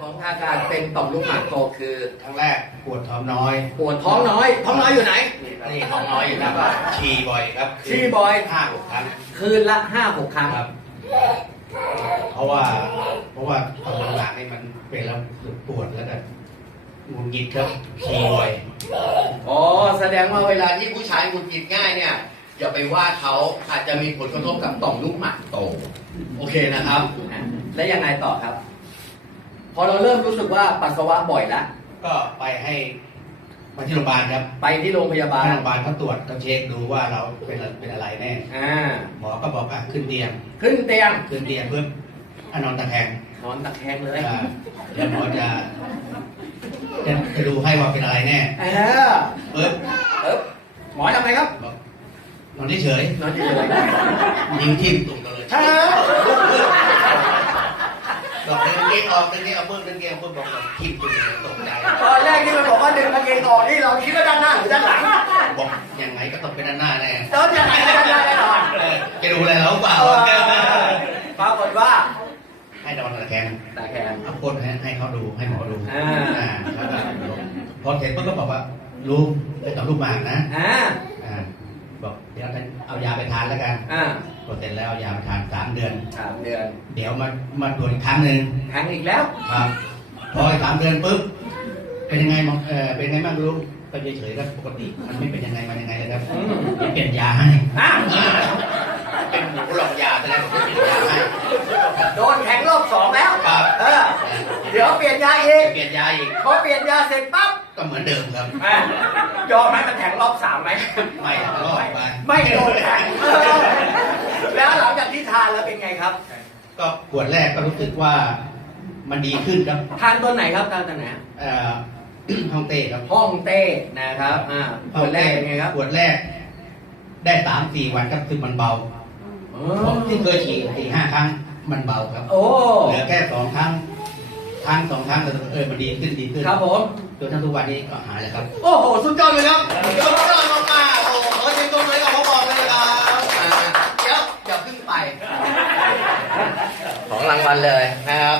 ของอาการเป็นต่อมลูกหมากโตคือครั้งแรกปวดท้องน้อยปวดท้องน้อย ท้องน้อยอยู่ไหน นี่ท้องน้อยอยู่ครับฉี่บ่อยครับฉี่บ่อย ห้าหกครั้งคืนละห้าหกครั้งครับ เพราะว่า เพราะว่าตอนหลังๆนี่มันเป็นแล้วปวดแล้วก็หงุดหงิดครับฉี่บ่อยอ๋อแสดงว่าเวลาที่ผู้ชายหงุดหงิดง่ายเนี่ยอย่าไปว่าเขาอาจจะมีผลกระทบกับต่อมลูกหมากโต โอเคนะครับอะแล้วยังไงต่อครับ พอเราเริ่มรู้สึกว่าปัสสาวะบ่อยแล้วก็ไปให้มาที่โรงพยาบาลครับไปที่โรงพยาบาล โรงพยาบาลเขาตรวจเขาเช็คดูว่าเราเป็นอะไรเป็นอะไรแน่อ่า หมอก็บอกอะขึ้นเตียง ขึ้นเตียงขึ้นเตียงเพื่ออะนอนตะแคงนอนตะแคงเลยอ่าเดี๋ยวหมอจะจะจะดูให้ว่าเป็นอะไรแน่เออปึ๊บเออหมอทำไงครับบอกนอนเฉยนอนเฉยๆนิ้วทิ่มตุ่มเราเลยๆเออ บอก เดินเกงออกเดินเกงเอาเพิ่มเดินเกงเอาเพิ่มบอกทิ่มตุ่มเลยตกใจตอนแรกที่มันบอกว่าดึงกางเกงออกนี่เราคิดว่าด้านหน้าหรือด้านหลังบอกยังไงก็ต้องเป็นด้านหน้าแน่ต้อนยังไงก็ด้านหน้าแน่นอนเออจะดูอะไรเราเปล่าปรากฏว่า ให้นอนตะแคงตะแคงเอาก้นให้ให้เขาดูให้หมอดูอ่าแล้วก็พอเสร็จปุ๊บก็บอกว่าลุงไปต่อลูกหมากนะอ่าอ่าบอกเดี๋ยวเอายาไปทานแล้วกันอ่า พอเสร็จแล้วเอายาไปทานสามเดือน สามเดือน เดี๋ยวมามาตรวจอีกครั้งหนึ่งแทงอีกแล้ว ครับพออีกสามเดือนปุ๊บเป็นยังไงหมอเออเป็นยังไงบ้างลุงก็เฉยๆครับปกติมันไม่เป็นยังไงมันยังไงเลยครับอืมเดี๋ยวเปลี่ยนยาให้อ้าวอ่าเป็นหมูหลอกยาแต่แล้วผมจะเปลี่ยนยาให้โดนแทงรอบสองแล้วครับเออเดี๋ยวเปลี่ยนยาอีกเปลี่ยนยาอีกพอเปลี่ยนยาเสร็จปั๊บก็เหมือนเดิมครับอะยอมไหมมันแทงรอบสามไหมไม่รอดไปไม่โดนแทงเออ แล้วหลังจากที่ทานแล้วเป็นไงครับ ก็ขวดแรกก็รู้สึกว่ามันดีขึ้นครับทานตัวไหนครับทานตัวไหนเอ่อ ห้องเต้ครับห้องเต้นะครับอ่าขวดแรกเป็นไงครับขวดแรก ได้สามสี่วันก็คือมันเบาอ๋ผมที่เคอยฉีดสี่ห้าครั้งมันเบาครับ โอ้เหลือแค่สองครั้งครั้งสองครั้งแต่เออมันดีขึ้นดีขึ้นครับผมจนทั้งทุกวันนี้ก็หายแล้วครับ โอ้โหสุดยอดเลยครับยอดยอด รางวัลเลยนะครับ